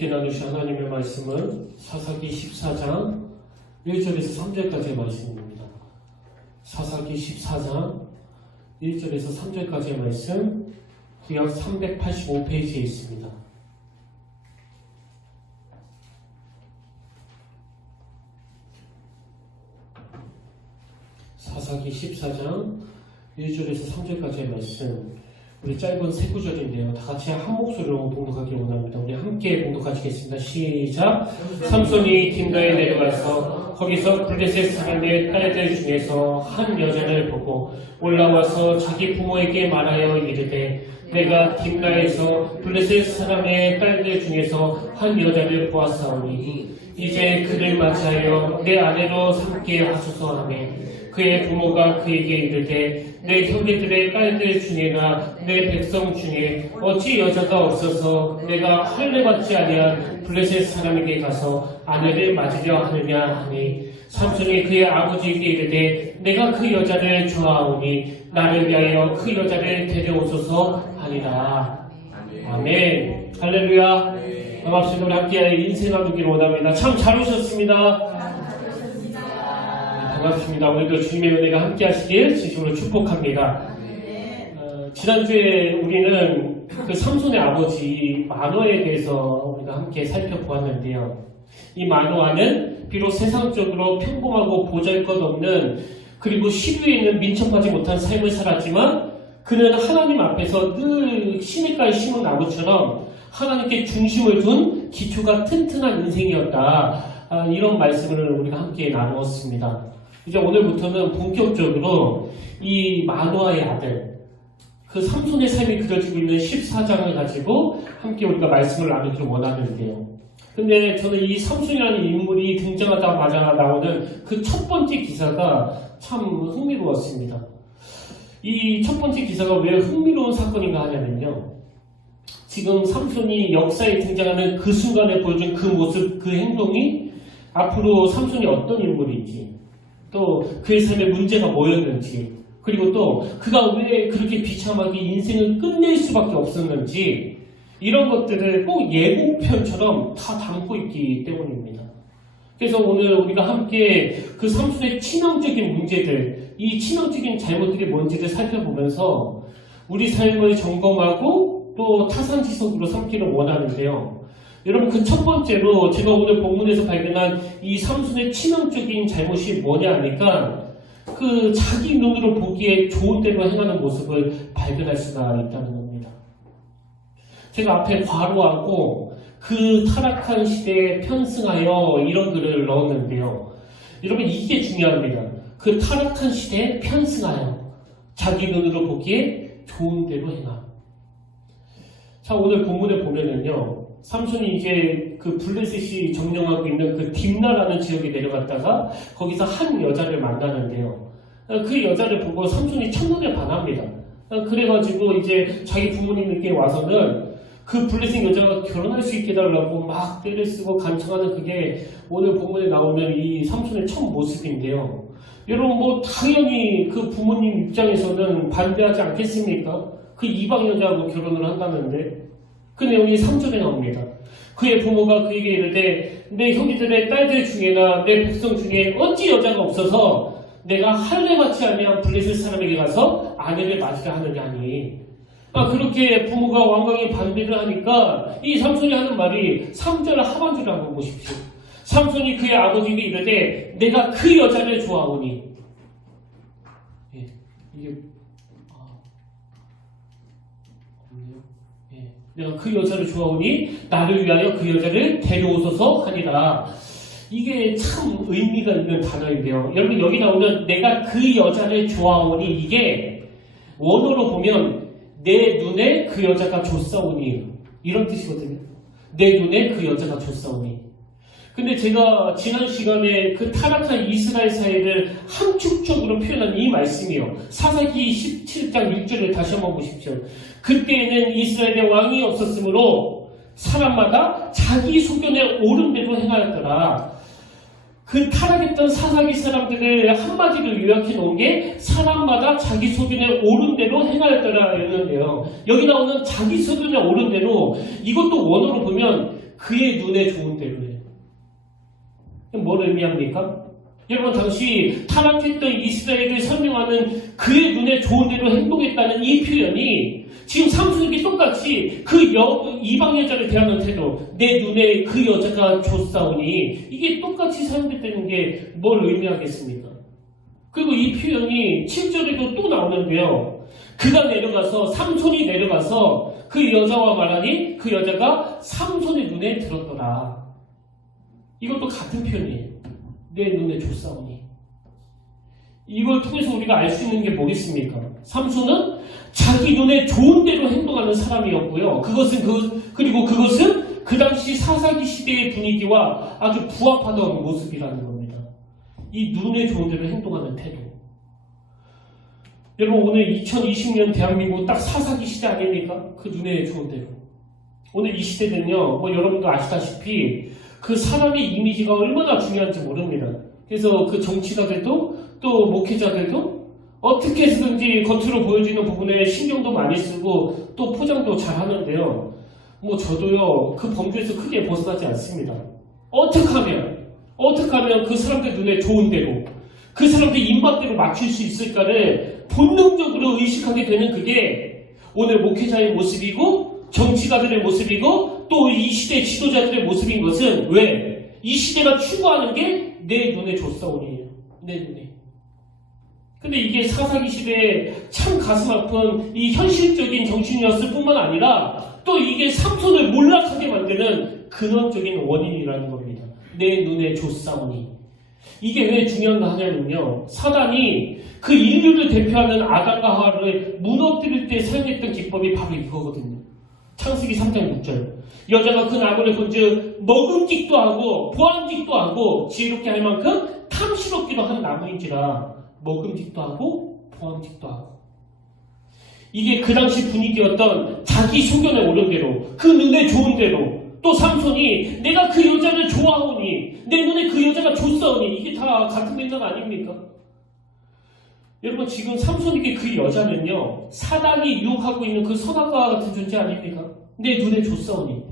함께 나누실 하나님의 말씀은 사사기 14장 1절에서 3절까지의 말씀입니다. 사사기 14장 1절에서 3절까지의 말씀, 구약 385페이지에 있습니다. 사사기 14장 1절에서 3절까지의 말씀, 우리 짧은 세 구절인데요. 다 같이 한 목소리로 봉독하기를 원합니다. 우리 함께 봉독하시겠습니다. 시작! 삼손이 timna에 내려가서 거기서 블레셋 사람의 딸들 중에서 한 여자를 보고 올라와서 자기 부모에게 말하여 이르되 내가 timna에서 블레셋 사람의 딸들 중에서 한 여자를 보았사오니 이제 그를 맞이하여 내 아내로 삼게 하소서 하매 그의 부모가 그에게 이르되 내 형제들의 딸들 중에나 내 백성 중에 어찌 여자가 없어서 내가 할례받지 아니한 블레셋 사람에게 가서 아내를 맞으려 하느냐 하니 삼손이 그의 아버지에게 이르되 내가 그 여자를 좋아하오니 나를 위하여 그 여자를 데려오소서 하니라. 아멘. 할렐루야. 반갑습니다. 우리 함께 인생 나누기를 원합니다. 참 잘 오셨습니다. 반갑습니다. 오늘도 주님의 은혜가 함께 하시길 진심으로 축복합니다. 지난주에 우리는 그 삼손의 아버지 마노아에 대해서 우리가 함께 살펴보았는데요. 이 마노아는 비록 세상적으로 평범하고 보잘것없는 그리고 시류에 있는 민첩하지 못한 삶을 살았지만 그는 하나님 앞에서 늘 시냇가에 심은 나무처럼 하나님께 중심을 둔 기초가 튼튼한 인생이었다. 이런 말씀을 우리가 함께 나누었습니다. 이제 오늘부터는 본격적으로 이 마노아의 아들, 그 삼손의 삶이 그려지고 있는 14장을 가지고 함께 우리가 말씀을 나누기를 원하는데요. 근데 저는 이 삼손이라는 인물이 등장하자마자 나오는 그 첫 번째 기사가 참 흥미로웠습니다. 이 첫 번째 기사가 왜 흥미로운 사건인가 하냐면요. 지금 삼손이 역사에 등장하는 그 순간에 보여준 그 모습, 그 행동이 앞으로 삼손이 어떤 인물인지, 또 그의 삶의 문제가 뭐였는지, 그리고 또 그가 왜 그렇게 비참하게 인생을 끝낼 수밖에 없었는지, 이런 것들을 꼭 예고편처럼 다 담고 있기 때문입니다. 그래서 오늘 우리가 함께 그 삼손의 치명적인 문제들, 이 치명적인 잘못들이 뭔지를 살펴보면서 우리 삶을 점검하고 또 타산지석으로 삼기를 원하는데요. 여러분, 그 첫 번째로 제가 오늘 본문에서 발견한 이 삼손의 치명적인 잘못이 뭐냐 하니까 그 자기 눈으로 보기에 좋은 대로 행하는 모습을 발견할 수가 있다는 겁니다. 제가 앞에 괄호하고 그 타락한 시대에 편승하여 이런 글을 넣었는데요. 여러분, 이게 중요합니다. 그 타락한 시대에 편승하여 자기 눈으로 보기에 좋은 대로 행함. 자, 오늘 본문에 보면은요. 삼손이 이제 그 블레셋이 점령하고 있는 그 딥나라는 지역에 내려갔다가 거기서 한 여자를 만나는데요. 그 여자를 보고 삼손이 첫눈에 반합니다. 그래가지고 이제 자기 부모님께 와서는 그 블레셋 여자가 결혼할 수 있게 해달라고 막 떼를 쓰고 간청하는 그게 오늘 본문에 나오는 이 삼손의 첫 모습인데요. 여러분, 뭐 당연히 그 부모님 입장에서는 반대하지 않겠습니까? 그 이방 여자하고 결혼을 한다는데 그 내용이 3절에 나옵니다. 그의 부모가 그에게 이르되 내 형제들의 딸들 중에나 내 백성 중에 어찌 여자가 없어서 내가 할례받지 아니한 블레셋 사람에게 가서 아내를 맞으려 하느냐 하니. 그렇게 부모가 완강히 반대를 하니까 이 삼손이 하는 말이 3절 하반절을 한번 보십시오. 삼손이 그의 아버지에게 이르되 내가 그 여자를 좋아하오니. 이게 내가 그 여자를 좋아하오니 나를 위하여 그 여자를 데려오소서 하니라. 이게 참 의미가 있는 단어인데요. 여러분, 여기 나오는 내가 그 여자를 좋아하오니, 이게 원어로 보면 내 눈에 그 여자가 좋사오니, 이런 뜻이거든요. 내 눈에 그 여자가 좋사오니. 근데 제가 지난 시간에 그 타락한 이스라엘 사회를 함축적으로 표현한 이 말씀이요. 사사기 17장 6절을 다시 한번 보십시오. 그때에는 이스라엘의 왕이 없었으므로 사람마다 자기 소견에 옳은 대로 행하였더라. 그 타락했던 사사기 사람들을 한마디로 요약해 놓은 게 사람마다 자기 소견에 옳은 대로 행하였더라 였는데요. 여기 나오는 자기 소견에 옳은 대로, 이것도 원어로 보면 그의 눈에 좋은 대로 해요. 뭘 의미합니까? 여러분, 당시 타락했던 이스라엘을 설명하는 그의 눈에 좋은 대로 행동했다는 이 표현이 지금 삼손에게 똑같이 그 이방 여자를 대하는 태도, 내 눈에 그 여자가 좋사오니, 이게 똑같이 사용됐다는 게 뭘 의미하겠습니까? 그리고 이 표현이 7절에도 또 나오는데요. 그가 내려가서, 삼손이 내려가서 그 여자와 말하니 그 여자가 삼손의 눈에 들었더라. 이것도 같은 표현이에요. 내 눈에 좋사오니. 이걸 통해서 우리가 알 수 있는 게 뭐겠습니까? 삼손은 자기 눈에 좋은 대로 행동하는 사람이었고요. 그리고 그것은 그 당시 사사기 시대의 분위기와 아주 부합하던 모습이라는 겁니다. 이 눈에 좋은 대로 행동하는 태도. 여러분, 오늘 2020년 대한민국 딱 사사기 시대 아닙니까? 그 눈에 좋은 대로. 오늘 이 시대는요, 여러분도 아시다시피 그 사람의 이미지가 얼마나 중요한지 모릅니다. 그래서 그 정치가들도 또 목회자들도 어떻게 해서든지 겉으로 보여지는 부분에 신경도 많이 쓰고 또 포장도 잘 하는데요. 저도요, 그 범주에서 크게 벗어나지 않습니다. 어떻게 하면 그 사람들 눈에 좋은 대로, 그 사람들 입맛대로 맞출 수 있을까를 본능적으로 의식하게 되는 그게 오늘 목회자의 모습이고 정치가들의 모습이고 또 이 시대 지도자들의 모습인 것은 왜? 이 시대가 추구하는 게 내 눈에 좋사오니, 내 눈에. 근데 이게 사사기 시대에 참 가슴 아픈 이 현실적인 정신이었을 뿐만 아니라 또 이게 삼손을 몰락하게 만드는 근원적인 원인이라는 겁니다. 내 눈에 좋사오니. 이게 왜 중요한가 하냐면요. 사단이 그 인류를 대표하는 아담과 하와를 무너뜨릴 때 사용했던 기법이 바로 이거거든요. 창세기 3장 6절. 여자가 그 나무를 본즉 먹음직도 하고 보암직도 하고 지혜롭게 할 만큼 탐스럽기도 한 나무인지라 먹음직도 하고 보암직도 하고. 이게 그 당시 분위기였던 자기 소견에 오른 대로, 그 눈에 좋은 대로, 또 삼손이 내가 그 여자를 좋아하오니, 내 눈에 그 여자가 좋사오니, 이게 다 같은 맥락 아닙니까? 여러분, 지금 삼손에게 그 여자는요, 사단이 유혹하고 있는 그 선악과 같은 존재 아닙니까? 내 눈에 좋사오니.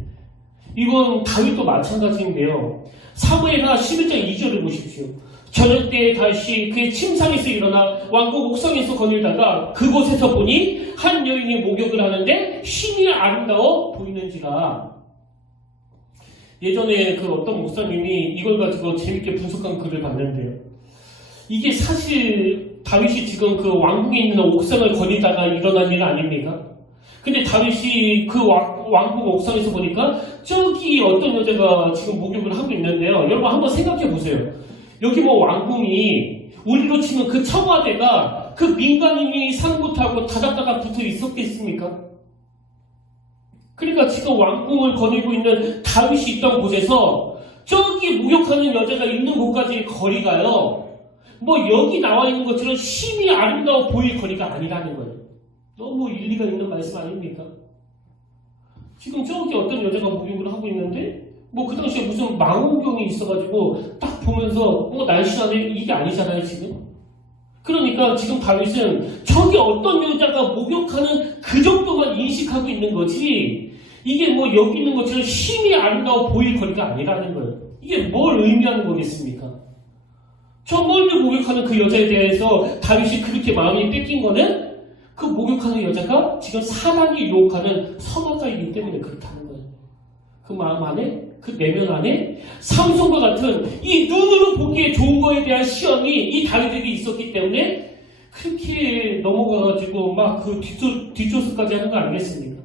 이건 다윗도 마찬가지인데요. 사무엘하 11장 2절을 보십시오. 저녁 때에 다시 그의 침상에서 일어나 왕궁 옥상에서 거닐다가 그곳에서 보니 한 여인이 목욕을 하는데 심히 아름다워 보이는지라. 예전에 그 어떤 목사님이 이걸 가지고 재밌게 분석한 글을 봤는데요. 이게 사실 다윗이 지금 그 왕궁에 있는 옥상을 거닐다가 일어난 일 아닙니까? 근데 다윗이 그 왕궁 옥상에서 보니까 저기 어떤 여자가 지금 목욕을 하고 있는데요. 여러분 한번 생각해 보세요. 여기 왕궁이 우리로 치면 그 청와대가 그 민간인이 사는 곳하고 다닥다닥 붙어 있었겠습니까? 그러니까 지금 왕궁을 거닐고 있는 다윗이 있던 곳에서 저기 목욕하는 여자가 있는 곳까지의 거리가요. 여기 나와 있는 것처럼 심히 아름다워 보일 거리가 아니라는 거예요. 너무 일리가 있는 말씀 아닙니까? 지금 저기 어떤 여자가 목욕을 하고 있는데 그 당시에 무슨 망원경이 있어가지고 딱 보면서 날씬하네, 이게 아니잖아요 지금. 그러니까 지금 다윗은 저기 어떤 여자가 목욕하는 그 정도만 인식하고 있는 거지, 이게 여기 있는 것처럼 심히 아름다워 보일 거리가 아니라는 거예요. 이게 뭘 의미하는 거겠습니까? 저 멀리 목욕하는 그 여자에 대해서 다윗이 그렇게 마음이 뺏긴 거는 그 목욕하는 여자가 지금 사단이 유혹하는 선악자이기 때문에 그렇다는 거예요. 그 마음 안에, 그 내면 안에 삼손과 같은 이 눈으로 보기에 좋은 거에 대한 시험이 이 다윗에게 있었기 때문에 그렇게 넘어가가지고 그 뒷조수까지 하는 거 아니겠습니까?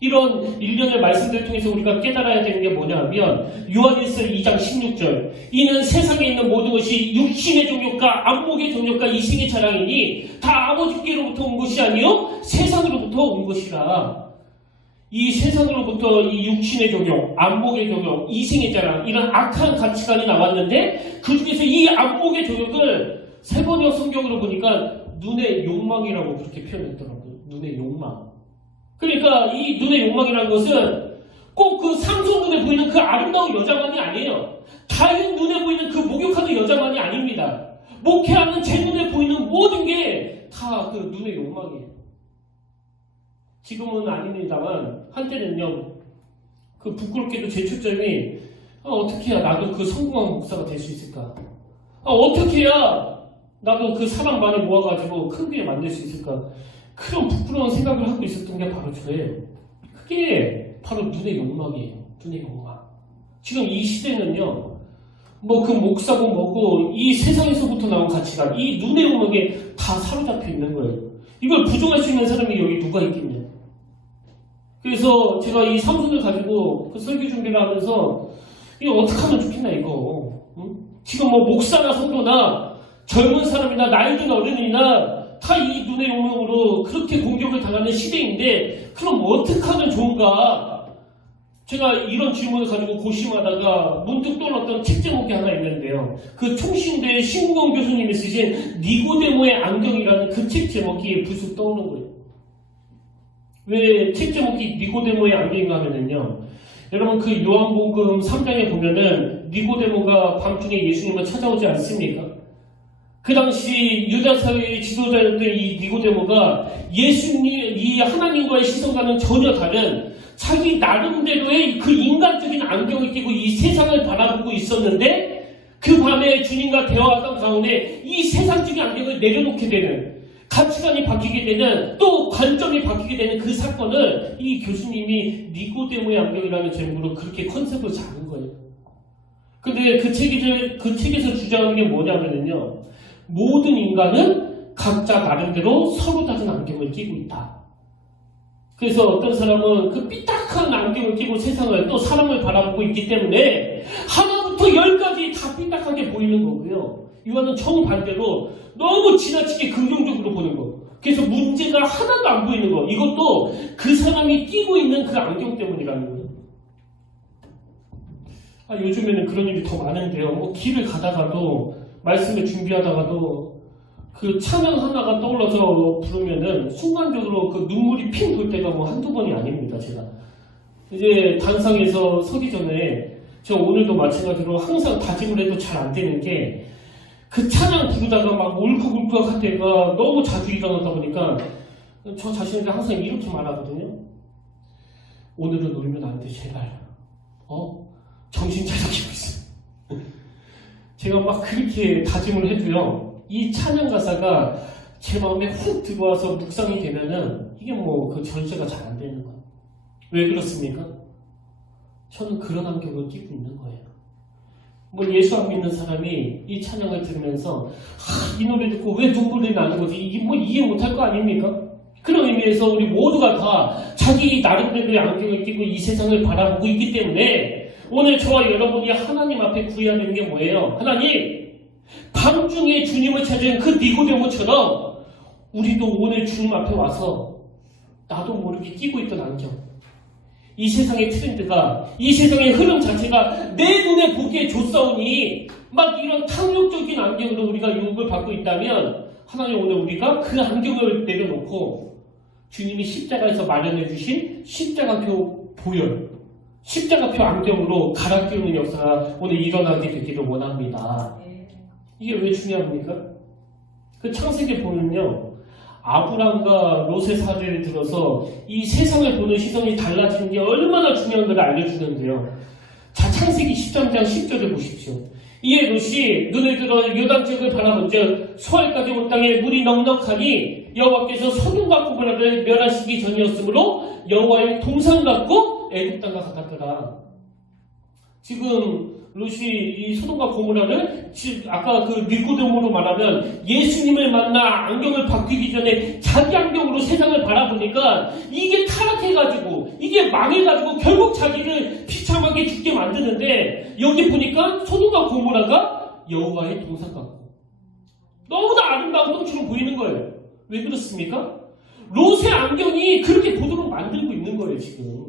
이런 일련의 말씀들을 통해서 우리가 깨달아야 되는 게 뭐냐 하면 요한일서 2장 16절, 이는 세상에 있는 모든 것이 육신의 정욕과 안목의 정욕과 이생의 자랑이니 다 아버지께로부터 온 것이 아니요 세상으로부터 온 것이라. 이 세상으로부터 이 육신의 정욕, 안목의 정욕, 이생의 자랑, 이런 악한 가치관이 나왔는데 그 중에서 이 안목의 정욕을 세번역 성경으로 보니까 눈의 욕망이라고 그렇게 표현했더라고요. 눈의 욕망. 그러니까 이 눈의 욕망이라는 것은 꼭 그 삼손 눈에 보이는 그 아름다운 여자만이 아니에요. 다윗 눈에 보이는 그 목욕하는 여자만이 아닙니다. 목회하는 제 눈에 보이는 모든 게 다 그 눈의 욕망이에요. 지금은 아닙니다만 한때는요, 그 부끄럽게도 제 초점이 어떻게 해야 나도 그 성공한 목사가 될 수 있을까? 어떻게 해야 나도 그 사람 많이 모아가지고 큰 교회 만들 수 있을까? 그런 부끄러운 생각을 하고 있었던 게 바로 저예요. 그게 바로 눈의 욕망이에요. 눈의 욕망. 지금 이 시대는요, 뭐 그 목사고 뭐고 이 세상에서부터 나온 가치가 이 눈의 욕망에 다 사로잡혀 있는 거예요. 이걸 부정할 수 있는 사람이 여기 누가 있겠냐. 그래서 제가 이 삼손을 가지고 그 설교 준비를 하면서 이거 어떻게 하면 좋겠나 이거. 응? 지금 뭐 목사나 성도나 젊은 사람이나 나이 든 어른이나 다 이 눈의 욕망으로 그렇게 공격을 당하는 시대인데 그럼 어떻게 하면 좋은가. 제가 이런 질문을 가지고 고심하다가 문득 떠올랐던 책 제목이 하나 있는데요. 그 총신대 신구원 교수님이 쓰신 니고데모의 안경이라는 그 책 제목이 불쑥 떠오른 거예요. 왜 책 제목이 니고데모의 안경인가 하면은요. 여러분 그 요한복음 3장에 보면은 니고데모가 밤중에 예수님을 찾아오지 않습니까? 그 당시 유다 사회의 지도자였던 이 니고데모가 예수님, 이 하나님과의 시선과는 전혀 다른 자기 나름대로의 그 인간적인 안경을 끼고 이 세상을 바라보고 있었는데 그 밤에 주님과 대화하던 가운데 이 세상적인 안경을 내려놓게 되는 가치관이 바뀌게 되는 또 관점이 바뀌게 되는 그 사건을 이 교수님이 니고데모의 안경이라는 제목으로 그렇게 컨셉을 잡은 거예요. 근데 그 책에서 주장하는 게 뭐냐면요. 모든 인간은 각자 나름대로 서로 다른 안경을 끼고 있다. 그래서 어떤 사람은 그 삐딱한 안경을 끼고 세상을 또 사람을 바라보고 있기 때문에 하나부터 열까지 다 삐딱하게 보이는 거고요. 이거는 정반대로 너무 지나치게 긍정적으로 보는 거. 그래서 문제가 하나도 안 보이는 거. 이것도 그 사람이 끼고 있는 그 안경 때문이라는 거예요. 요즘에는 그런 일이 더 많은데요. 뭐 길을 가다가도 말씀을 준비하다가도 그 찬양 하나가 떠올라서 부르면은 순간적으로 그 눈물이 핑 돌 때가 뭐 한두 번이 아닙니다. 제가 이제 단상에서 서기 전에 저 오늘도 마찬가지로 항상 다짐을 해도 잘 안 되는 게 그 찬양 부르다가 막 울컥울컥 할 때가 너무 자주 일어나다 보니까 저 자신에게 항상 이렇게 말하거든요. 오늘은 울면 안 돼, 제발. 정신 차리고 있어. 제가 막 그렇게 다짐을 해도요, 이 찬양 가사가 제 마음에 훅 들어와서 묵상이 되면은 이게 뭐 그 전체가 잘 안 되는 거예요. 왜 그렇습니까? 저는 그런 안경을 끼고 있는 거예요. 뭐 예수 안 믿는 사람이 이 찬양을 들으면서 이 노래 듣고 왜 눈물이 나는 거지? 이게 뭐 이해 못할 거 아닙니까? 그런 의미에서 우리 모두가 다 자기 나름대로의 안경을 끼고 이 세상을 바라보고 있기 때문에 오늘 저와 여러분이 하나님 앞에 구해야 되는 게 뭐예요? 하나님, 밤중에 주님을 찾은 그 니고데모처럼 우리도 오늘 주님 앞에 와서 나도 모르게 끼고 있던 안경, 이 세상의 트렌드가, 이 세상의 흐름 자체가 내 눈에 보기에 좋사오니 막 이런 탐욕적인 안경으로 우리가 유혹을 받고 있다면 하나님 오늘 우리가 그 안경을 내려놓고 주님이 십자가에서 마련해 주신 십자가표 보혈, 십자가표 안경으로 갈아 끼우는 역사가 오늘 일어나게 되기를 원합니다. 이게 왜 중요합니까? 그 창세기에 보면요, 아브람과 롯의 사례를 들어서 이 세상을 보는 시선이 달라지는 게 얼마나 중요한 걸 알려주는데요. 자, 창세기 13장 10절을 보십시오. 이에 롯이 눈을 들어 요단 지역을 바라본즉 소알까지 온 땅에 물이 넉넉하니 여호와께서 소돔과 고모라를 멸하시기 전이었으므로 여호와의 동상 같고 애굽 땅과 같았더라. 지금 롯이 이 소돔과 고모라를 아까 그 니고데모로 말하면 예수님을 만나 안경을 바뀌기 전에 자기 안경으로 세상을 바라보니까 이게 타락해가지고 이게 망해가지고 결국 자기를 비참하게 죽게 만드는데 여기 보니까 소돔과 고모라가 여호와의 동상 같고 너무나 아름다운 똥처럼 보이는 거예요. 왜 그렇습니까? 롯의 안경이 그렇게 보도록 만들고 있는 거예요. 지금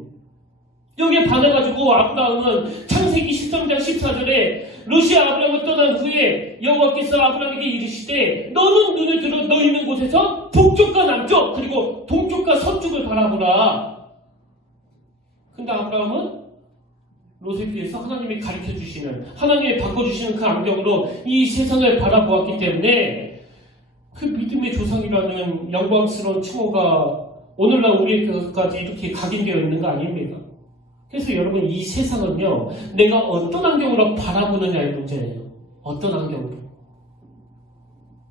여기에 반해가지고 아브라함은 창세기 13장 14절에 롯이 아브라함을 떠난 후에 여호와께서 아브라함에게 이르시되 너는 눈을 들어 너 있는 곳에서 북쪽과 남쪽 그리고 동쪽과 서쪽을 바라보라. 근데 아브라함은 롯에 비해서 하나님이 가르쳐주시는, 하나님이 바꿔주시는 그 안경으로 이 세상을 바라보았기 때문에 그 믿음의 조상이라는 영광스러운 칭호가 오늘날 우리에게까지 이렇게 각인되어 있는 거 아닙니까? 그래서 여러분 이 세상은요, 내가 어떤 안경으로 바라보느냐의 문제예요. 어떤 안경으로.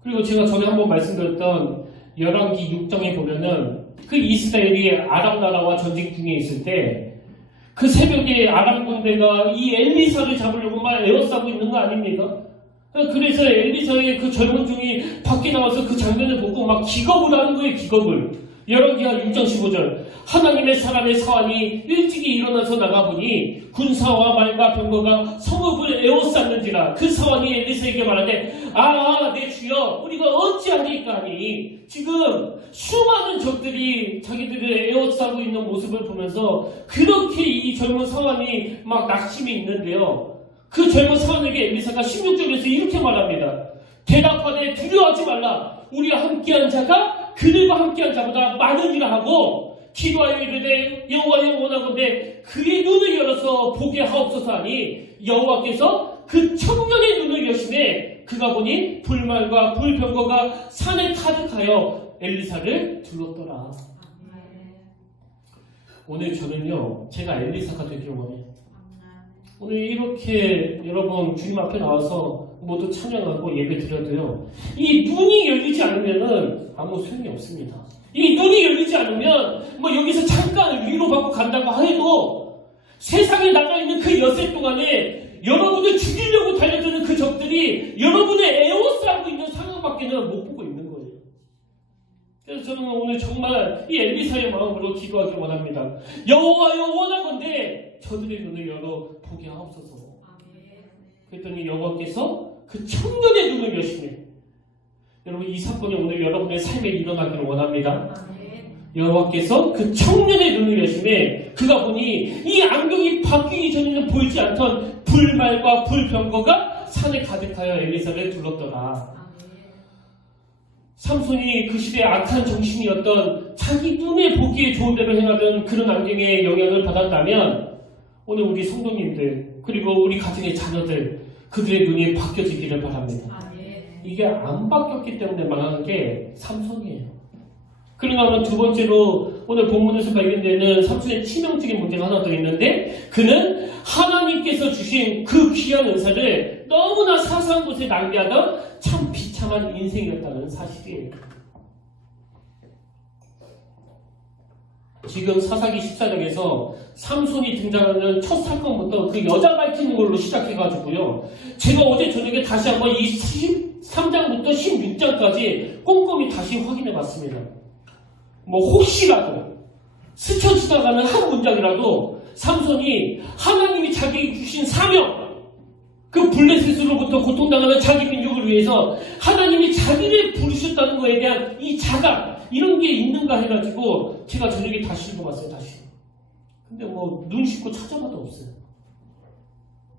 그리고 제가 전에 한번 말씀드렸던 열왕기 6장에 보면은 그 이스라엘이 아람 나라와 전쟁 중에 있을 때 그 새벽에 아람 군대가 이 엘리사를 잡으려고 막 에워싸고 있는 거 아닙니까? 그래서 엘리사의 그 젊은 종이 밖에 나와서 그 장면을 보고 막 기겁을 하는 거예요, 기겁을. 열왕기하 6장 15절. 하나님의 사람의 사환이 일찍이 일어나서 나가보니 군사와 말과 병거가 성읍을 에워쌌는지라. 그 사환이 엘리사에게 말하되 내 주여 우리가 어찌하리까 하니 지금 수많은 적들이 자기들을 에워싸고 있는 모습을 보면서 그렇게 이 젊은 사환이 막 낙심이 있는데요. 그 젊은 사환에게 엘리사가 16절에서 이렇게 말합니다. 대답하되 두려워하지 말라. 우리와 함께한 자가 그들과 함께한 자보다 많으니라 하고 기도하여 이르되 여호와여 원하건대 그의 눈을 열어서 보게 하옵소서 하니 여호와께서 그 청년의 눈을 여심해 그가 보니 불말과 불병거가 산에 가득하여 엘리사를 둘렀더라. 오늘 저는요, 제가 엘리사가 되기를 원해요. 오늘 이렇게 여러분 주님 앞에 나와서 모두 찬양하고 예배 드려도요, 이 눈이 열리지 않으면은 아무 소용이 없습니다. 이 눈이 열리지 않으면 뭐 여기서 잠깐 위로받고 간다고 해도 세상에 나가 있는 그 엿새 동안에 여러분을 죽이려고 달려드는 그 적들이 여러분을 에워싸고 있는 상황밖에는 못 보고 있는 거예요. 그래서 저는 오늘 정말 이 엘리사의 마음으로 기도하기 원합니다. 여호와여 원하건대 저들의 눈을 열어 보게 하옵소서. 그랬더니 여호와께서 그 청년의 눈을 여시네. 여러분 이 사건이 오늘 여러분의 삶에 일어나기를 원합니다. 여호와께서 그 청년의 눈을 여시네. 그가 보니 이 안경이 바뀌기 전에는 보이지 않던 불말과 불병거가 산에 가득하여 엘리사를 둘렀더라. 삼손이 그 시대의 악한 정신이었던 자기 눈에 보기에 좋은 대로 행하던 그런 안경의 영향을 받았다면 오늘 우리 성도님들 그리고 우리 가정의 자녀들 그들의 눈이 바뀌어지기를 바랍니다. 이게 안 바뀌었기 때문에 망한 게 삼손이에요. 그러나 두 번째로 오늘 본문에서 발견되는 삼손의 치명적인 문제가 하나 더 있는데 그는 하나님께서 주신 그 귀한 은사를 너무나 사소한 곳에 낭비하던 참 비참한 인생이었다는 사실이에요. 지금 사사기 14장에서 삼손이 등장하는 첫 사건부터 그 여자 밝히는 걸로 시작해가지고요. 제가 어제 저녁에 다시 한번 이 13장부터 16장까지 꼼꼼히 다시 확인해봤습니다. 뭐 혹시라도 스쳐 지나가는 한 문장이라도 삼손이 하나님이 자기에게 주신 사명, 그 블레셋으로부터 고통당하는 자기 민족을 위해서 하나님이 자기를 부르셨다는 것에 대한 이 자각, 이런 게 있는가 해가지고 제가 저녁에 다시 읽어봤어요. 다시. 근데 뭐 눈 씻고 찾아봐도 없어요.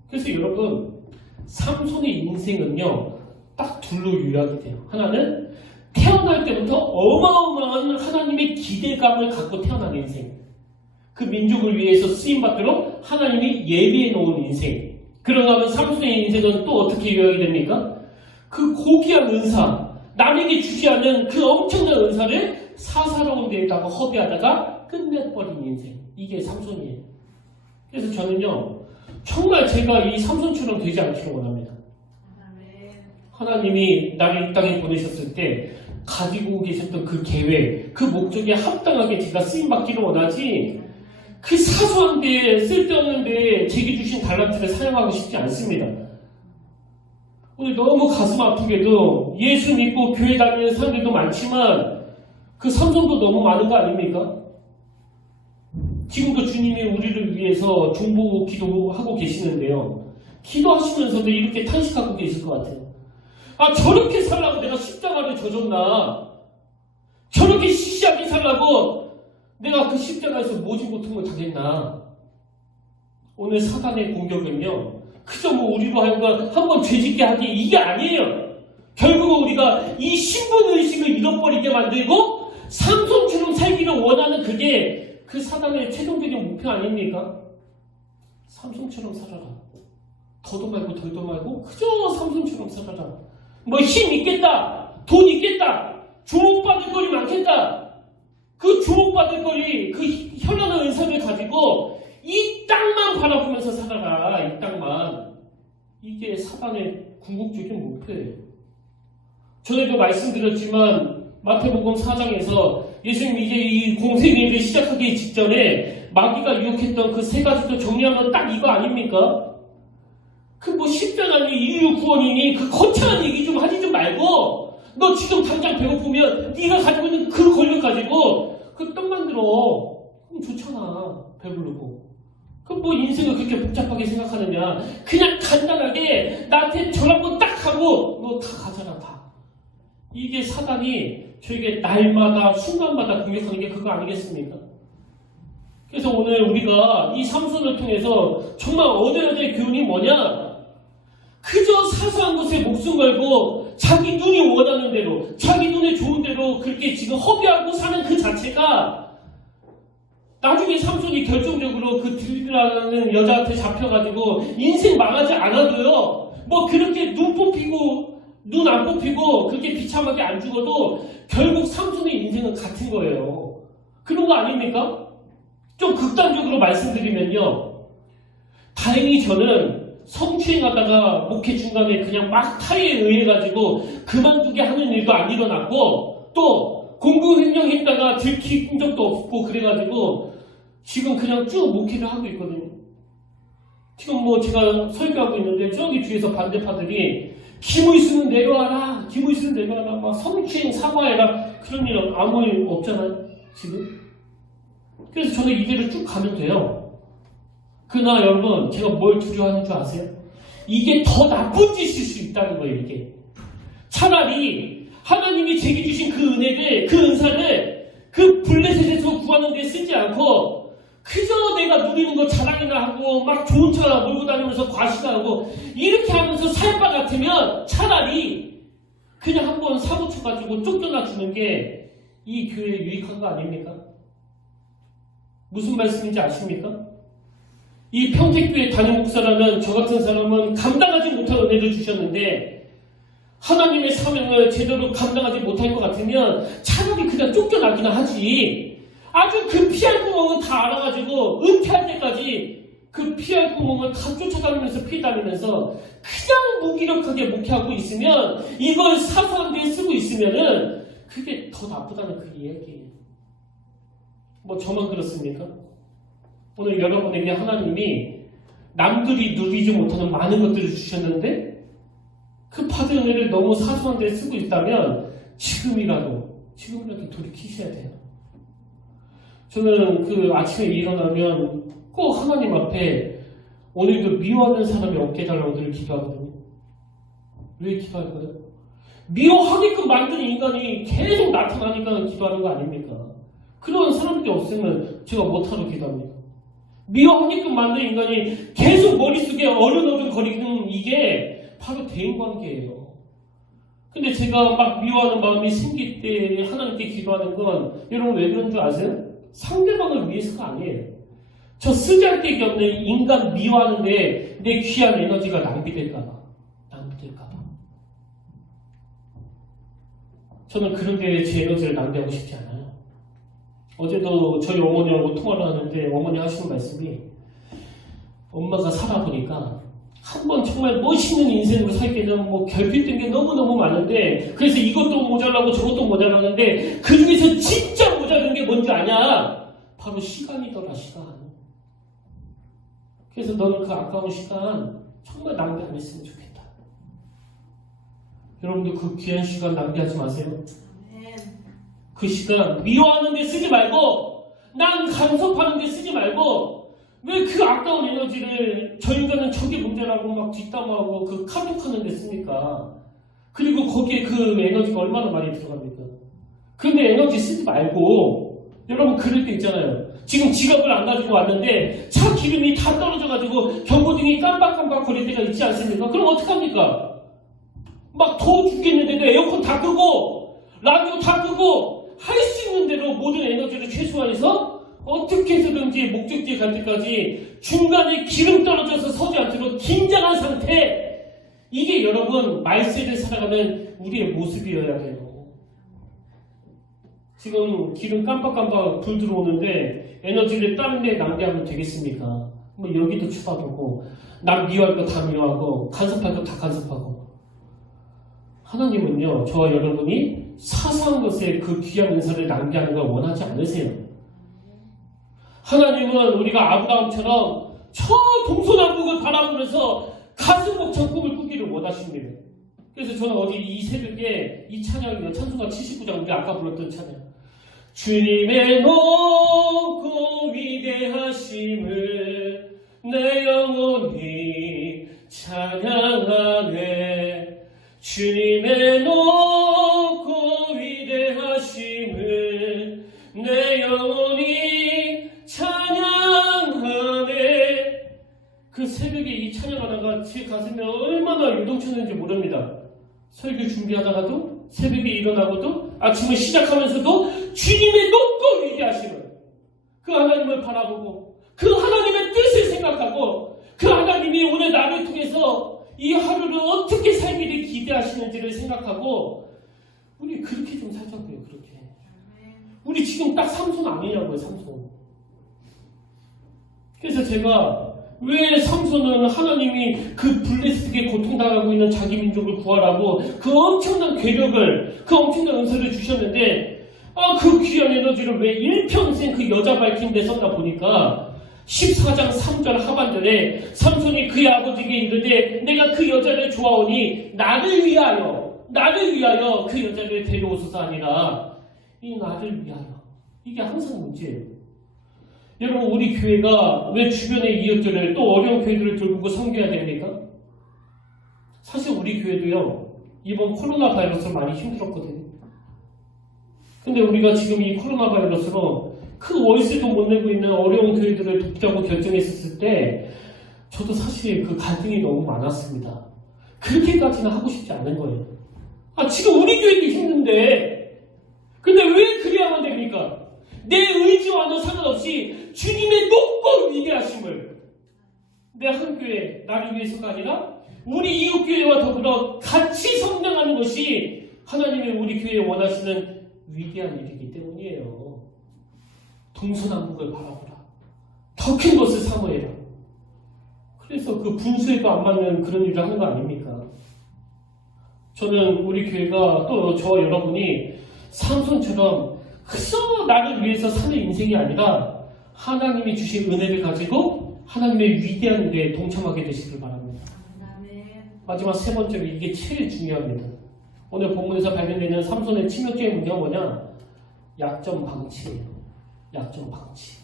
그래서 여러분 삼손의 인생은요 딱 둘로 요약이 돼요. 하나는 태어날 때부터 어마어마한 하나님의 기대감을 갖고 태어난 인생, 그 민족을 위해서 쓰임받도록 하나님이 예비해 놓은 인생. 그러나 삼손의 인생은 또 어떻게 요약이 됩니까? 그 고귀한 은사, 남에게 주지 않는 그 엄청난 은사를 사사로운 데에다가 허비하다가 끝내버린 인생. 이게 삼손이에요. 그래서 저는요 정말 제가 이 삼손처럼 되지 않기를 원합니다. 하나님이 나를 이 땅에 보내셨을 때 가지고 계셨던 그 계획, 그 목적에 합당하게 제가 쓰임받기를 원하지 그 사소한 데 쓸데없는 데 제게 주신 달란트를 사용하고 싶지 않습니다. 오늘 너무 가슴 아프게도 예수 믿고 교회 다니는 사람들도 많지만 그 삼손도 너무 많은 거 아닙니까? 지금도 주님이 우리를 위해서 중보 기도하고 계시는데요. 기도하시면서도 이렇게 탄식하고 계실 것 같아요. 저렇게 살라고 내가 십자가를 져줬나? 저렇게 시시하게 살라고 내가 그 십자가에서 모진 고통을 당했나? 오늘 사단의 공격은요, 그저 우리로 하여금 한번 죄짓게 하기 이게 아니에요. 결국은 우리가 이 신분의식을 잃어버리게 만들고 삼손처럼 살기를 원하는 그게 그 사단의 최종적인 목표 아닙니까? 삼손처럼 살아라. 더도 말고 덜도 말고 그저 삼손처럼 살아라. 뭐 힘 있겠다, 돈 있겠다, 주목받을 거리 많겠다. 그 주목받을 거리, 그 현란한 은사를 가지고 이 땅만 바라보면서 살아라. 이 땅만. 이게 사단의 궁극적인 목표예요. 전에도 말씀드렸지만 마태복음 4장에서 예수님이 이제 이 공생애를 시작하기 직전에 마귀가 유혹했던 그 세 가지도 정리하면 딱 이거 아닙니까? 그 뭐 십자가니 인류 구원이니 그 거창한 얘기 좀 하지 좀 말고 너 지금 당장 배고프면 네가 가지고 있는 그 권력 가지고 그 떡 만들어. 그럼 좋잖아. 배부르고. 그럼 뭐 인생을 그렇게 복잡하게 생각하느냐. 그냥 간단하게 나한테 전화 한번 딱 하고 너 다 가져라 다. 이게 사단이 저에게 날마다 순간마다 공격하는 게 그거 아니겠습니까? 그래서 오늘 우리가 이 삼손을 통해서 정말 얻어야 될 교훈이 뭐냐? 그저 사소한 것에 목숨 걸고 자기 눈이 원하는 대로 자기 눈에 좋은 대로 그렇게 지금 허비하고 사는 그 자체가 나중에 삼손이 결정적으로 그 들이라는 여자한테 잡혀가지고 인생 망하지 않아도요 뭐 그렇게 눈 뽑히고 눈 안 뽑히고 그렇게 비참하게 안 죽어도 결국 삼손의 인생은 같은 거예요. 그런 거 아닙니까? 좀 극단적으로 말씀드리면요. 다행히 저는 성추행하다가 목회 중간에 그냥 막 타의에 의해가지고 그만두게 하는 일도 안 일어났고 또 공공횡령했다가 들킨 적도 없고 그래가지고 지금 그냥 쭉 목회를 하고 있거든요. 지금 뭐 제가 설교하고 있는데 저기 뒤에서 반대파들이 기무이스는 내려와라 기무이스는 내려와라 막 성추행 사과해라 그런 일은 아무 일 없잖아요 지금. 그래서 저는 이대로 쭉 가면 돼요. 그러나 여러분 제가 뭘 두려워하는 줄 아세요? 이게 더 나쁜 짓일 수 있다는 거예요. 이게 차라리 하나님이 제게 주신 그 은혜를 그 은사를 그 블레셋에서 구하는 데 쓰지 않고 그저 내가 누리는 거 자랑이나 하고 막 좋은 차 몰고 다니면서 과시하고 이렇게 하면서 살 바 같으면 차라리 그냥 한번 사고 쳐가지고 쫓겨나 주는 게 이 교회에 유익한 거 아닙니까? 무슨 말씀인지 아십니까? 이 평택교회 담임 목사라는 저 같은 사람은 감당하지 못할 은혜를 주셨는데 하나님의 사명을 제대로 감당하지 못할 것 같으면 차라리 그냥 쫓겨나기나 하지. 아주 그 피할 구멍은 다 알아가지고 은퇴할 때까지 그 피할 구멍을 다 쫓아다니면서 피해다니면서 그냥 무기력하게 목회하고 있으면 이걸 사소한 데에 쓰고 있으면은 그게 더 나쁘다는 그 이야기예요. 뭐 저만 그렇습니까? 오늘 여러분에게 하나님이 남들이 누리지 못하는 많은 것들을 주셨는데 그 받은 은혜를 너무 사소한 데 쓰고 있다면 지금이라도 돌이키셔야 돼요. 저는 그 아침에 일어나면 꼭 하나님 앞에 오늘도 미워하는 사람이 없게 해달라고 늘 기도하거든요. 왜 기도할까요? 미워하게끔 만든 인간이 계속 나타나니까 기도하는 거 아닙니까? 그런 사람들이 없으면 제가 못하러 기도합니다. 미워하게끔 만든 인간이 계속 머릿속에 어른어른거리는 이게 바로 대인관계예요. 근데 제가 막 미워하는 마음이 생길 때 하나님께 기도하는 건 여러분 왜 그런 줄 아세요? 상대방을 위해서가 아니에요. 저 쓰잘데기 없는 인간 미워하는데 내 귀한 에너지가 낭비될까봐. 저는 그런 데에 제 에너지를 낭비하고 싶지 않아요. 어제도 저희 어머니하고 통화를 하는데 어머니 하시는 말씀이 엄마가 살아보니까 한번 정말 멋있는 인생으로 살게는 뭐 결핍된 게 너무너무 많은데 그래서 이것도 모자라고 저것도 모자라는데 그 중에서 진짜 모자란 게 뭔지 아냐? 바로 시간이더라 시간. 그래서 너는 그 아까운 시간 정말 낭비 안 했으면 좋겠다. 여러분들 그 귀한 시간 낭비하지 마세요. 그 시간 미워하는 데 쓰지 말고 난 간섭하는 데 쓰지 말고 왜 그 아까운 에너지를 저 인간은 저게 문제라고 막 뒷담화하고 그 카톡하는 데 씁니까? 그리고 거기에 그 에너지가 얼마나 많이 들어갑니까? 그런데 에너지 쓰지 말고 여러분 그럴 때 있잖아요. 지금 지갑을 안 가지고 왔는데 차 기름이 다 떨어져가지고 경고등이 깜빡깜빡 거릴 때가 있지 않습니까? 그럼 어떡합니까? 막 더워 죽겠는데도 에어컨 다 끄고 라디오 다 끄고 할 수 있는 대로 모든 에너지를 최소화해서 어떻게 해서든지 목적지에 갈 때까지 중간에 기름 떨어져서 서지 않도록 긴장한 상태. 이게 여러분 말세를 살아가는 우리의 모습이어야 돼요. 지금 기름 깜빡깜빡 불 들어오는데 에너지를 다른 데 낭비하면 되겠습니까? 뭐 여기도 쳐다보고 남 미워할 거 다 미워하고 간섭할 거 다 간섭하고. 하나님은요, 저와 여러분이 사소한 것에 그 귀한 은사를 낭비하는 걸 원하지 않으세요. 하나님은 우리가 아브라함처럼 저 동서남북을 바라보면서 가슴 벅찬 꿈을 꾸기를 원하십니다. 그래서 저는 어제 이 새벽에 이 찬양이요, 찬송가 79장, 우리 아까 불렀던 찬양. 주님의 높고 위대하심을 내 영혼이 찬양하네. 주님의 높고 위대하심을 내 영혼이 찬양하네. 그 새벽에 이 찬양 하나가 제 가슴에 얼마나 요동쳤는지 모릅니다. 설교 준비하다가도 새벽에 일어나고도 아침을 시작하면서도 주님의 높고 위대하심을, 그 하나님을 바라보고 그 하나님의 뜻을 생각하고 그 하나님이 오늘 나를 통해서 이 하루를 어떻게 살기를 기대하시는지를 생각하고 우리 그렇게 좀 살자고요. 그렇게. 우리 지금 딱 삼손 아니냐고요. 삼손. 그래서 제가 왜 삼손은 하나님이 그 블레스에 고통당하고 있는 자기 민족을 구하라고 그 엄청난 괴력을, 그 엄청난 은사를 주셨는데 그 귀한 에너지를 왜 일평생 그 여자 밝힌 데 썼나 보니까 14장 3절 하반절에 삼손이 그의 아버지에게 이르되 내가 그 여자를 좋아하오니 나를 위하여 그 여자를 데려오소서 아니라 이 나를 위하여. 이게 항상 문제예요. 여러분, 우리 교회가 왜 주변의 이웃들을, 또 어려운 교회들을 돌보고 섬겨야 됩니까? 사실 우리 교회도요, 이번 코로나 바이러스로 많이 힘들었거든요. 근데 우리가 지금 이 코로나 바이러스로 그 월세도 못 내고 있는 어려운 교회들을 돕자고 결정했었을 때 저도 사실 그 갈등이 너무 많았습니다. 그렇게까지는 하고 싶지 않은 거예요. 지금 우리 교회도 힘든데 근데 왜 그래야만 됩니까? 내 의지와는 상관없이 주님의 높고 위대하심을 내 한 교회, 나를 위해서가 아니라 우리 이웃 교회와 더불어 같이 성장하는 것이 하나님이 우리 교회에 원하시는 위대한 일이기 때문이에요. 동서남북을 바라보라. 더 큰 것을 사모해라. 그래서 그 분수에도 안 맞는 그런 일을 하는 거 아닙니까? 저는 우리 교회가 또 저와 여러분이 삼손처럼 그저 나를 위해서 사는 인생이 아니라 하나님이 주신 은혜를 가지고 하나님의 위대한 일에 동참하게 되시길 바랍니다. 마지막 세 번째로 이게 제일 중요합니다. 오늘 본문에서 발견되는 삼손의 치명적인 문제가 뭐냐? 약점 방치예요. 약점 방치.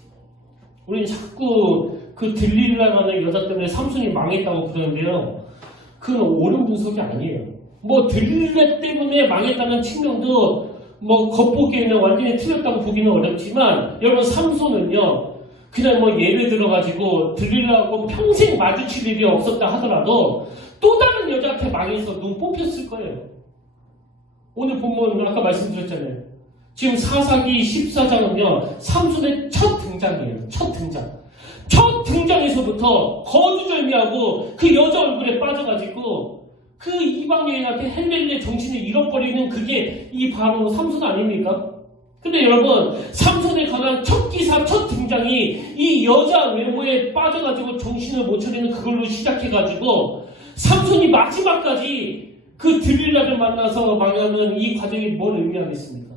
우리는 자꾸 그 들릴라라는 여자 때문에 삼손이 망했다고 그러는데요. 그건 옳은 분석이 아니에요. 뭐 들릴라 때문에 망했다는 측면도 뭐 겉보기에는 완전히 틀렸다고 보기는 어렵지만 여러분, 삼손은요 그냥 뭐 예를 들어가지고 들릴라하고 평생 마주칠 일이 없었다 하더라도 또 다른 여자한테 망해서 눈 뽑혔을 거예요. 오늘 본문 아까 말씀드렸잖아요. 지금 사사기 14장은요 삼손의 첫 등장이에요. 첫 등장. 첫 등장에서부터 거두절미하고 그 여자 얼굴에 빠져가지고 그 이방 여인한테 헬렐레 정신을 잃어버리는 그게 이 바로 삼손 아닙니까? 근데 여러분, 삼손에 관한 첫 기사, 첫 등장이 이 여자 외모에 빠져가지고 정신을 못 차리는 그걸로 시작해가지고 삼손이 마지막까지 그 들릴라를 만나서 망하는 이 과정이 뭘 의미하겠습니까?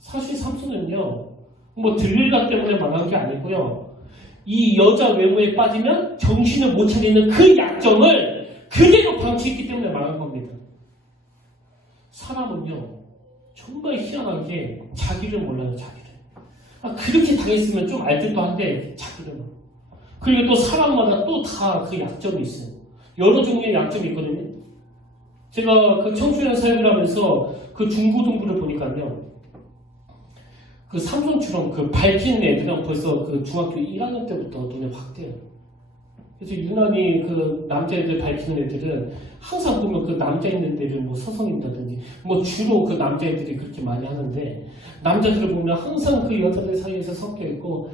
사실 삼손은요, 뭐 들릴라 때문에 망한 게 아니고요. 이 여자 외모에 빠지면 정신을 못 차리는 그 약점을 그대로 방치했기 때문에 망한 겁니다. 사람은요, 정말 희한하게 자기를 몰라요, 자기를. 그렇게 당했으면 좀 알 듯도 한데, 자기를 몰라요. 그리고 또 사람마다 또 다 그 약점이 있어요. 여러 종류의 약점이 있거든요. 제가 그 청소년 사역을 하면서 그 중고등부를 보니까요, 그 삼손처럼 그 밝힌 애들은 벌써 그 중학교 1학년 때부터 눈에 확 띄어요. 그래서 유난히 그 남자애들 밝히는 애들은 항상 보면 그 남자 있는 데를 뭐 서성인다든지 뭐 주로 그 남자애들이 그렇게 많이 하는데 남자들을 보면 항상 그 여자들 사이에서 섞여 있고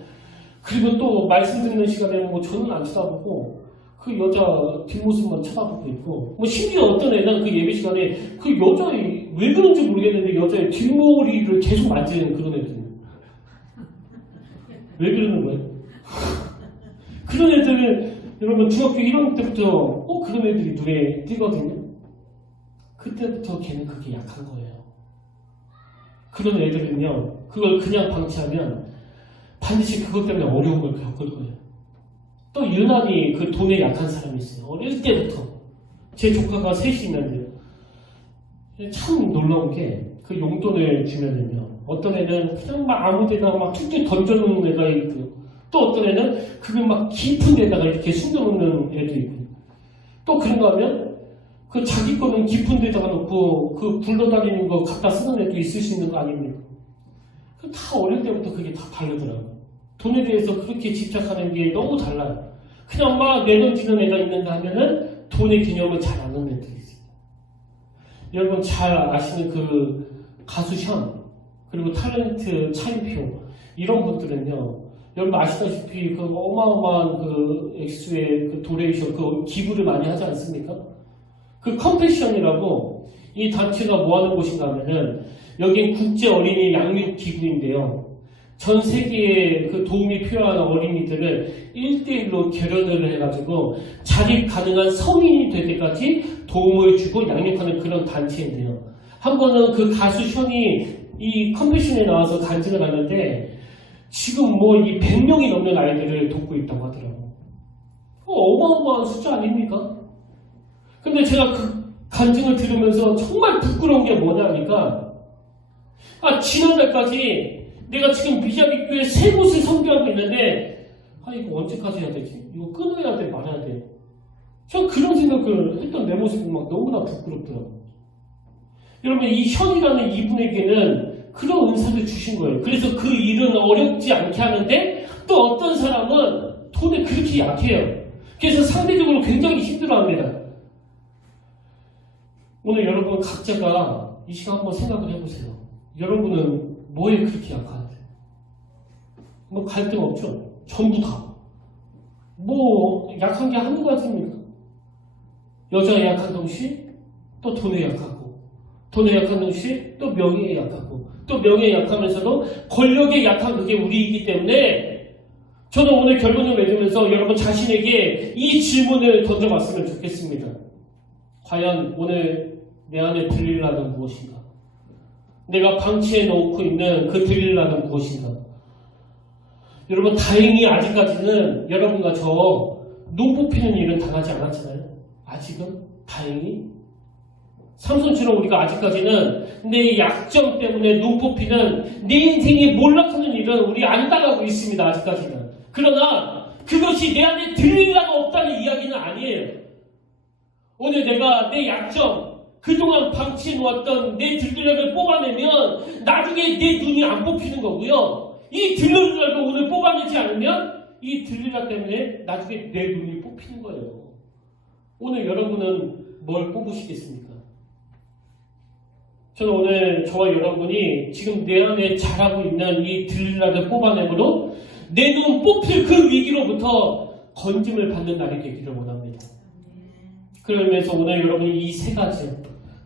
그리고 또 말씀 듣는 시간에 뭐 저는 안 쳐다보고 그 여자 뒷모습만 쳐다보고 있고, 뭐 심지어 어떤 애는 그 예배 시간에 그 여자의 왜 그런지 모르겠는데 여자의 뒷머리를 계속 만지는 그런 애들. 왜 그러는 거예요? 그런 애들은 여러분 중학교 1학년 때부터 그런 애들이 눈에 띄거든요. 그때부터 걔는 그게 약한 거예요. 그런 애들은요, 그걸 그냥 방치하면 반드시 그것 때문에 어려운 걸 겪을 거예요. 또 유난히 그 돈에 약한 사람이 있어요. 어릴 때부터. 제 조카가 셋이 있는데요. 참 놀라운 게 그 용돈을 주면은요, 어떤 애는 그냥 막 아무 데나 막 툭툭 던져놓는 애가 있고, 또 어떤 애는 그걸 막 깊은 데다가 이렇게 숨겨놓는 애도 있고, 또 그런가 하면 그 자기 거는 깊은 데다가 놓고 그 굴러다니는 거 갖다 쓰는 애도 있을 수 있는 거 아닙니까? 다 어릴 때부터 그게 다 다르더라고요. 돈에 대해서 그렇게 집착하는 게 너무 달라요. 그냥 막 내던지는 애가 있는가 하면은 돈의 개념을 잘 아는 애들이 있어요. 여러분 잘 아시는 그 가수 션, 그리고 탤런트 차인표, 이런 분들은요, 여러분 아시다시피 그 어마어마한 그 액수의 그 도네이션, 그 기부를 많이 하지 않습니까? 그 컴패션이라고 이 단체가 뭐 하는 곳인가 하면은, 여긴 국제 어린이 양육 기구인데요. 전 세계에 그 도움이 필요한 어린이들을 1대1로 결연을 해가지고 자립 가능한 성인이 될 때까지 도움을 주고 양육하는 그런 단체인데요. 한 번은 그 가수 션이 이 컴패션에 나와서 간증을 하는데 지금 뭐 이 100명이 넘는 아이들을 돕고 있다고 하더라고요. 어마어마한 숫자 아닙니까? 근데 제가 그 간증을 들으면서 정말 부끄러운 게 뭐냐니까, 지난달까지 내가 지금 미자비 교회 3곳을 선교하고 있는데, 이거 언제까지 해야 되지? 이거 끊어야 돼, 말아야 돼. 전 그런 생각을 했던 내 모습이 막 너무나 부끄럽더라고요. 여러분, 이 현이라는 이분에게는 그런 은사를 주신 거예요. 그래서 그 일은 어렵지 않게 하는데, 또 어떤 사람은 돈에 그렇게 약해요. 그래서 상대적으로 굉장히 힘들어합니다. 오늘 여러분 각자가 이 시간 한번 생각을 해보세요. 여러분은 뭐에 그렇게 약한데? 뭐 갈등 없죠? 전부 다. 뭐 약한 게 한두 가지입니까? 여자에 약한 동시에 또 돈에 약하고, 돈에 약한 동시에 또 명예에 약하고, 또 명예에 약하면서도 권력에 약한 그게 우리이기 때문에 저는 오늘 결론을 맺으면서 여러분 자신에게 이 질문을 던져봤으면 좋겠습니다. 과연 오늘 내 안에 들릴라는 무엇인가? 내가 방치해 놓고 있는 그 들릴라는 무엇인가? 여러분 다행히 아직까지는 여러분과 저 눈 뽑히는 일은 당하지 않았잖아요. 아직은 다행히 삼손처럼 우리가 아직까지는 내 약점 때문에 눈 뽑히는 내 인생이 몰락하는 일은 우리 안 당하고 있습니다. 아직까지는. 그러나 그것이 내 안에 들릴라가 없다는 이야기는 아니에요. 오늘 내가 내 약점, 그동안 방치해 놓았던 내 들릴라를 뽑아내면 나중에 내 눈이 안 뽑히는 거고요. 이 들릴라를 오늘 뽑아내지 않으면 이 들릴라 때문에 나중에 내 눈이 뽑히는 거예요. 오늘 여러분은 뭘 뽑으시겠습니까? 저는 오늘 저와 여러분이 지금 내 안에 자라고 있는 이 들릴라를 뽑아내므로 내 눈 뽑힐 그 위기로부터 건짐을 받는 날이 되기를 원합니다. 그러면서 오늘 여러분이 이 세 가지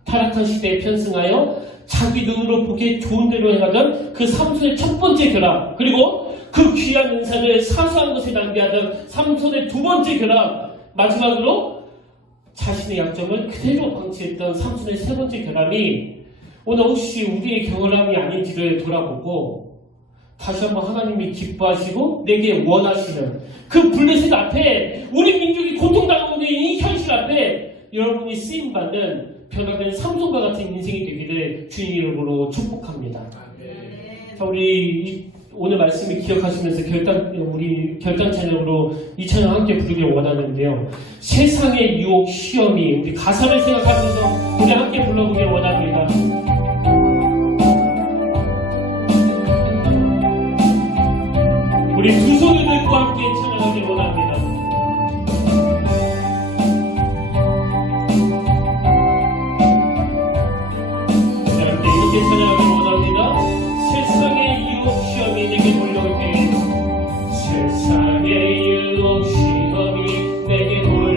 타락한 시대에 편승하여 자기 눈으로 보기에 좋은 대로 행하던 그 삼손의 첫 번째 결함, 그리고 그 귀한 은사를 사소한 것에 낭비하던 삼손의 두 번째 결함, 마지막으로 자신의 약점을 그대로 방치했던 삼손의 세 번째 결함이 오늘 혹시 우리의 경험이 아닌지를 돌아보고 다시 한번 하나님이 기뻐하시고 내게 원하시는 그 블레셋 앞에, 우리 민족이 고통당하고 있는 이 현실 앞에 여러분이 쓰임받는 변화된 삼손과 같은 인생이 되기를 주님 이름으로 축복합니다. 자, 우리 오늘 말씀을 기억하시면서 우리 결단 찬양으로 이 찬양 함께 부르길 원하는데요. 세상의 유혹, 시험이, 우리 가사를 생각하면서 우리 함께 불러보길 원합니다. 우리 두 손을 들고 함께 찬양하길 원합니다. 이렇게 찬양하길 원합니다. 세상의 유혹 시험이 내게 몰려올 때, 세상의 유혹 시험이 내게 몰려올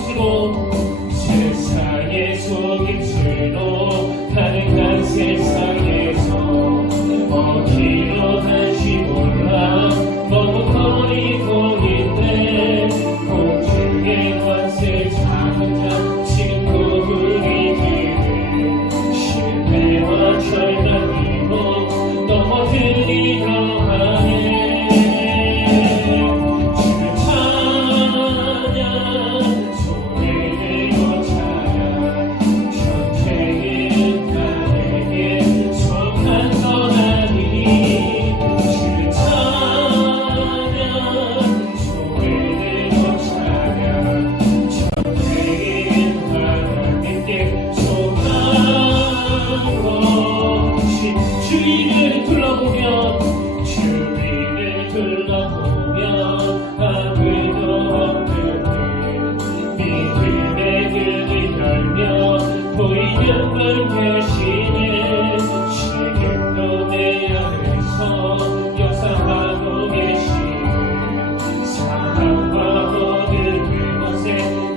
속임수로 세상의 속임수로 가득한 세상에서 어디로 갈지 몰라 머뭇거리고 있네. 공중의 관세 자극한 지금도 분위기를 실패와 절망으로 넘어뜨리려 하네. 주위를 둘러보면 아무도 없는 믿음의 길을 열며 보이는 분 계시네. 지금도 내 안에서 역사하고 계시네. 사랑과 모든 그곳에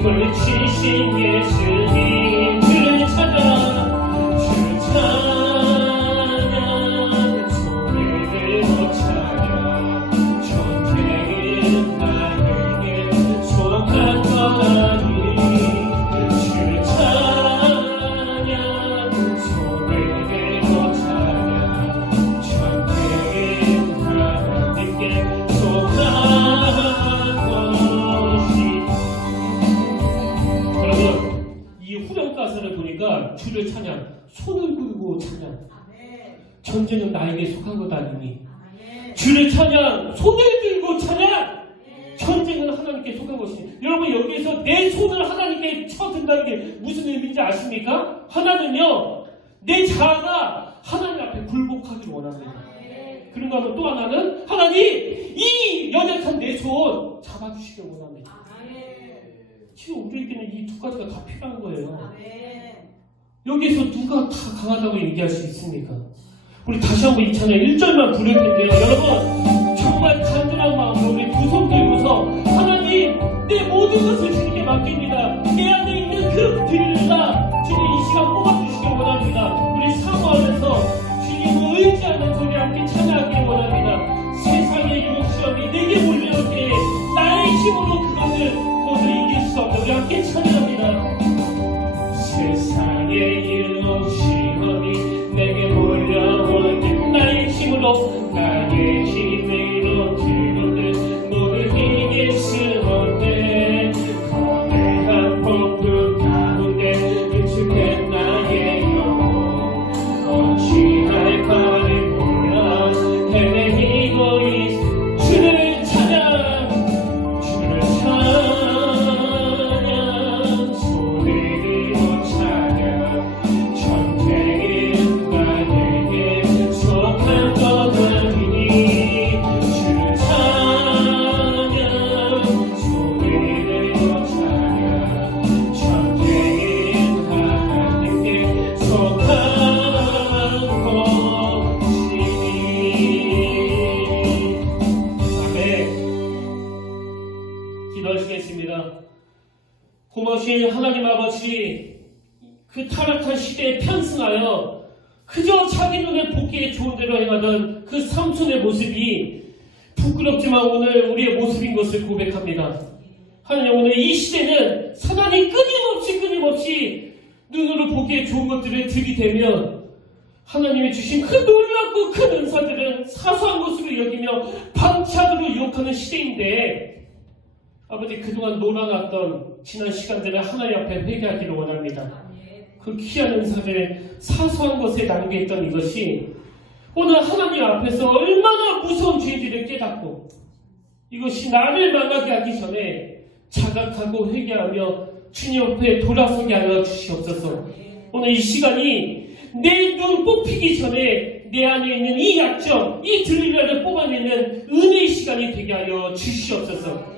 물리치신 예수님 주를 찾아 주를 찬양, 손을 들고 찬양. 전쟁은 나에게 속한 것 아니니. 주를 찬양, 손을 들고 찬양. 전쟁은 하나님께 속한 것이니. 여러분 여기에서 내 손을 하나님께 쳐든다는 게 무슨 의미인지 아십니까? 하나는요, 내 자아가 하나님 앞에 굴복하기를 원합니다. 그런가 하면 또 하나는 하나님 이 연약한 내 손 잡아주시길 원합니다. 지금 우리에게는 이 두 가지가 다 필요한 거예요. 여기에서 누가 다 강하다고 얘기할 수 있습니까? 우리 다시 한번 이 찬양 1절만 부를 텐데요. 여러분 정말 간절한 마음으로 우리 두 손 들고서 하나님 내 모든 것을 주님께 맡깁니다. 내 안에 있는 그 들이가 주님 이 시간 뽑아주시길 원합니다. 우리 사모하면서 주님을 의지하는 소리 함께 찬양하길 원합니다. 세상의 유혹시험이 내게 몰려올 때 나의 힘으로 그것을 모두 이길 수 없다. 우리 함께 찬양합니다. 세상의 유혹시험이 내게 몰려올 때 나의 힘으로 나의 힘으로 그것을 모두 이길 수 없네. 거대한 폭풍 가운데 위축된 나의 영혼 어찌할 바를 몰라 헤매이고 있어. 주를 찬양 주를 찬양 소리 들고 찬양 전쟁은 나에게 속한 것 아니니. 주를 찬양 소리 들고 찬양 전쟁은 하나님께 속한 것이니. 아멘. 기도하시겠습니다. 고마우신 하나님 아버지, 그 타락한 시대에 편승하여 그저 자기 눈에 보기에 좋은 대로 행하던 그 삼손의 모습이 부끄럽지만 오늘 우리의 모습인 것을 고백합니다. 하나님 오늘 이 시대는 사단이 끊임없이 눈으로 보기에 좋은 것들을 들이대며 하나님이 주신 그 놀랍고 큰 은사들은 사소한 것으로 여기며 방치하도록 유혹하는 시대인데 아버지 그동안 놀아놨던 지난 시간들을 하나님 앞에 회개하기를 원합니다. 그 귀한 은사를 사소한 것에 남겨있던 이것이 오늘 하나님 앞에서 얼마나 무서운 죄들을 깨닫고 이것이 나를 망하게 하기 전에 자각하고 회개하며 주님 앞에 돌아서게 하여 주시옵소서. 오늘 이 시간이 내 눈 뽑히기 전에 내 안에 있는 이 약점, 이 들리라를 뽑아내는 은혜의 시간이 되게 하여 주시옵소서.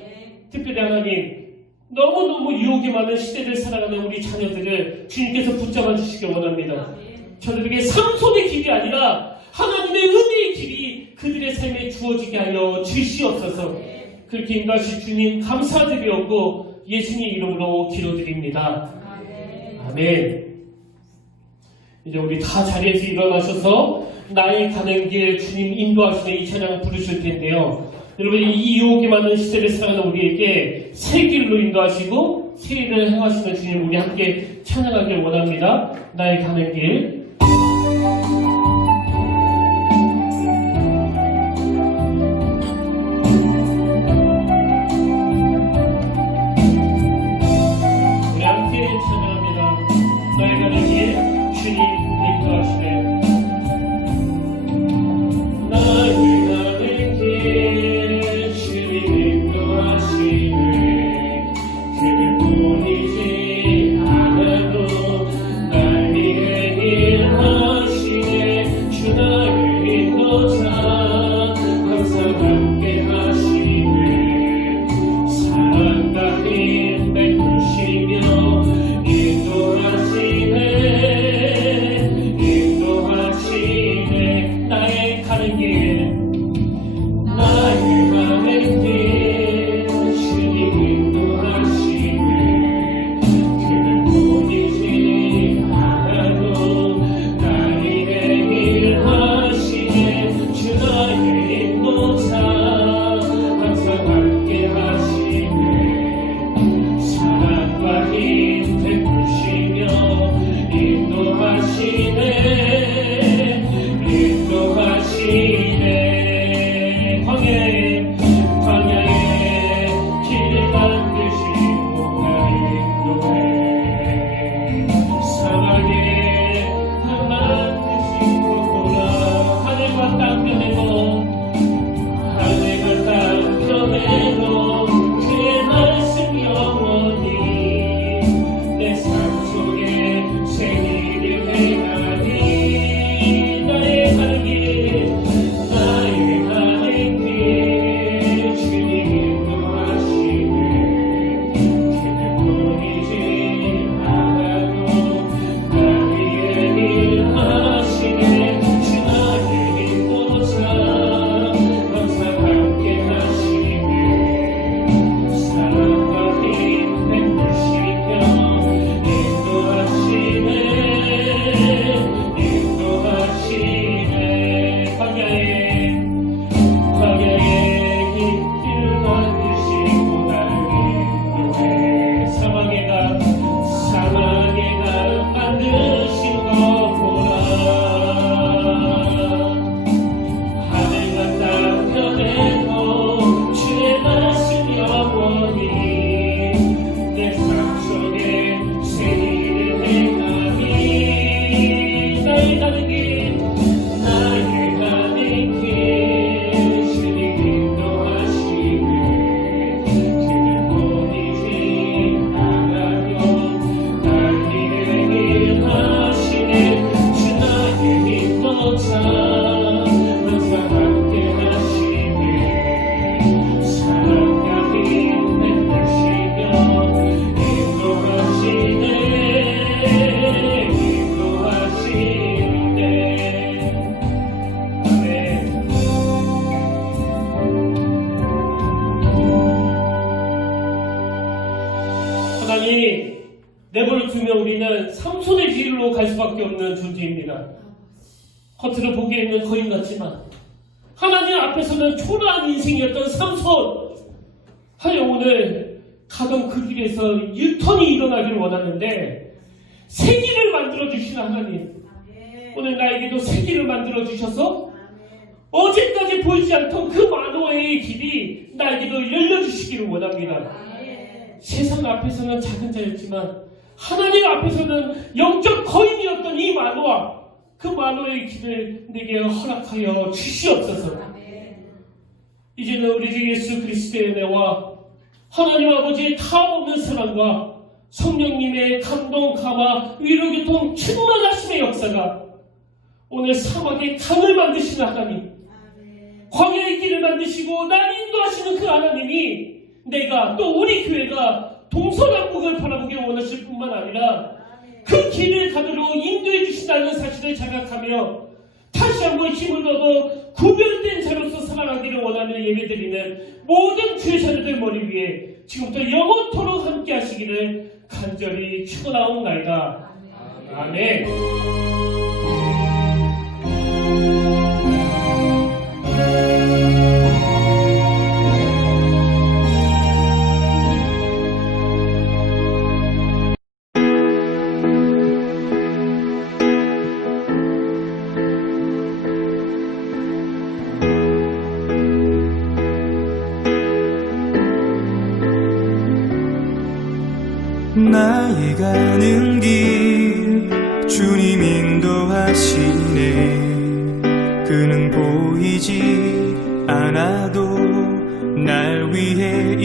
특별히 하나님 너무너무 유혹이 많은 시대를 살아가는 우리 자녀들을 주님께서 붙잡아 주시기 원합니다. 저들에게 삼손의 길이 아니라 하나님의 은혜의 길이 그들의 삶에 주어지게 하여 주시옵소서. 그렇게 인도하실 주님 감사드리옵고 예수님 이름으로 기도드립니다. 아멘. 이제 우리 다 자리에서 일어나셔서 나의 가는 길 주님 인도하시는 이 찬양 부르실 텐데요. 여러분, 이 유혹에 맞는 시대를 살아가는 우리에게 새 길로 인도하시고 새 일을 행하시는 주님, 우리 함께 찬양하길 원합니다. 나의 가는 길. 우리 함께 찬양합니다. 나의 가는 길 주님 인도하시네. 나의 가는 길 주님 인도하시네. 그를 보이지 않아도 날 위해 일하시네. 주 나의 인도자 항상 함께 하시네. 사랑과 힘 베푸시며 인도하시네. 나의 가는 길 주님 인도하시네. 그를 보이지 않아도 날 위해 일하시네. 주 나의 인도자 항상 함께 하시네. 사랑과 힘 베푸시며 인도하시네. 광야에 길을 만드시고 날 인도해. 사막에 만드시고 돌아. 하늘과 땅 펴내고 그의 말씀 영원히 내 삶 속에 생일을 행하니. 나의 가는 길 주님 인도하시네. 그를 보이지 않아도 날 위해 일하시네. 주 나의 인도자 항상 함께 하시네. 사랑과 힘 베푸시며 인도하시네. 광야에 길을 만드시고 날 인도해. 사막에 만드시고 보라. 하늘과 땅 펴내고 주의 말씀 영원히 내 삶 속에 새 일을 행하니. 나의 가는 길 주님 인도하시네. 그를 보이지 않아도 날 위해 일하시네. 주 나의 인도자 항상 함께 하시네. 사랑과 힘 베푸시며 인도하시네. 하나님, 내버려 두면 우리는 삼손의 길로 갈 수밖에 없는 존재입니다. 겉으로 보기에는 거인 같지만 하나님 앞에서는 초라한 인생이었던 삼손. 하여 오늘 가던 그 길에서 유턴이 일어나기를 원하는데 새 길을 만들어주신 하나님, 오늘 나에게도 새 길을 만들어주셔서 어제까지 보이지 않던 그 만호의 길이 나에게도 열려주시기를 원합니다. 세상 앞에서는 작은 자였지만 하나님 앞에서는 영적 거인이었던 이 만호와 그 만호의 길을 내게 허락하여 주시옵소서. 이제는 우리 주 예수 그리스도의 은혜와 하나님 아버지의 타없는 사랑과 성령님의 감동, 감화, 위로, 교통, 충만하심의 역사가 오늘 사막에 강을 만드시는 하나님, 광야의 길을 만드시고 날 인도하시는 그 하나님이 내가 또 우리 교회가 동서남북을 바라보기 원하실 뿐만 아니라 그 길을 가도록 인도해 주신다는 사실을 자각하며 다시 한번 힘을 얻어 구별된 자로서 살아가기를 원하며 예배드리는 모든 주의 자녀들 머리 위에 지금부터 영원토록 함께 하시기를 간절히 축원하옵나이다. 아멘. 나의 가는 길 주님 인도하시네. 그는 보이지 않아도 날 위해